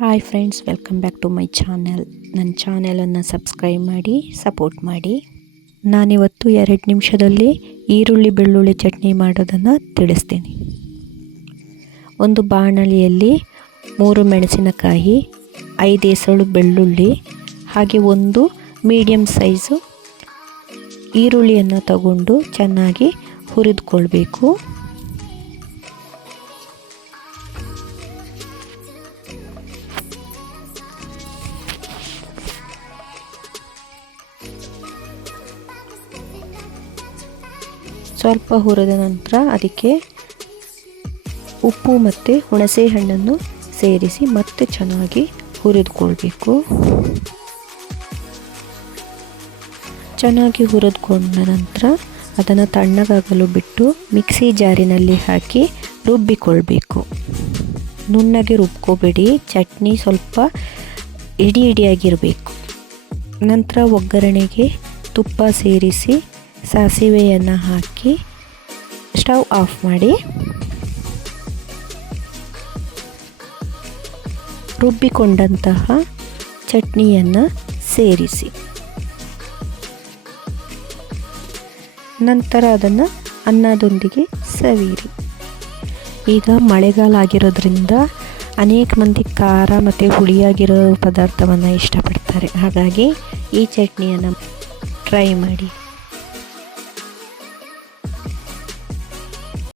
Hi friends welcome back to my channel ನನ್ನ ಚಾನೆಲನ್ನು subscribe ಮಾಡಿ ಸಪೋರ್ಟ್ ಮಾಡಿ. ನಾನಿವತ್ತು ಎರಡು ನಿಮಿಷದಲ್ಲಿ ಈರುಳ್ಳಿ ಬೆಳ್ಳುಳ್ಳಿ ಚಟ್ನಿ ಮಾಡೋದನ್ನು ತಿಳಿಸ್ತೀನಿ. ಒಂದು ಬಾಣಲಿಯಲ್ಲಿ ಮೂರು ಮೆಣಸಿನಕಾಯಿ, ಐದು ಎಸಳು ಬೆಳ್ಳುಳ್ಳಿ, ಹಾಗೆ ಒಂದು ಮೀಡಿಯಮ್ ಸೈಜು ಈರುಳ್ಳಿಯನ್ನು ತಗೊಂಡು ಚೆನ್ನಾಗಿ ಹುರಿದುಕೊಳ್ಬೇಕು. ಸ್ವಲ್ಪ ಹುರಿದ ನಂತರ ಅದಕ್ಕೆ ಉಪ್ಪು ಮತ್ತು ಹುಣಸೆ ಹಣ್ಣನ್ನು ಸೇರಿಸಿ ಮತ್ತೆ ಚೆನ್ನಾಗಿ ಹುರಿದುಕೊಳ್ಬೇಕು. ಚೆನ್ನಾಗಿ ಹುರಿದುಕೊಂಡ ನಂತರ ಅದನ್ನು ತಣ್ಣಗಾಗಲು ಬಿಟ್ಟು ಮಿಕ್ಸಿ ಜಾರಿನಲ್ಲಿ ಹಾಕಿ ರುಬ್ಬಿಕೊಳ್ಬೇಕು. ನುಣ್ಣಗೆ ರುಬ್ಕೋಬೇಡಿ, ಚಟ್ನಿ ಸ್ವಲ್ಪ ಇಡಿ ಇಡಿಯಾಗಿರಬೇಕು ನಂತರ ಒಗ್ಗರಣೆಗೆ ತುಪ್ಪ ಸೇರಿಸಿ ಸಾಸಿವೆಯನ್ನು ಹಾಕಿ ಸ್ಟವ್ ಆಫ್ ಮಾಡಿ ರುಬ್ಬಿಕೊಂಡಂತಹ ಚಟ್ನಿಯನ್ನು ಸೇರಿಸಿ. ನಂತರ ಅದನ್ನು ಅನ್ನದೊಂದಿಗೆ ಸವಿರಿ ಈಗ ಮಳೆಗಾಲ ಆಗಿರೋದ್ರಿಂದ ಅನೇಕ ಮಂದಿ ಖಾರ ಮತ್ತು ಹುಳಿಯಾಗಿರೋ ಪದಾರ್ಥವನ್ನು ಇಷ್ಟಪಡ್ತಾರೆ. ಹಾಗಾಗಿ ಈ ಚಟ್ನಿಯನ್ನು ಟ್ರೈ ಮಾಡಿ.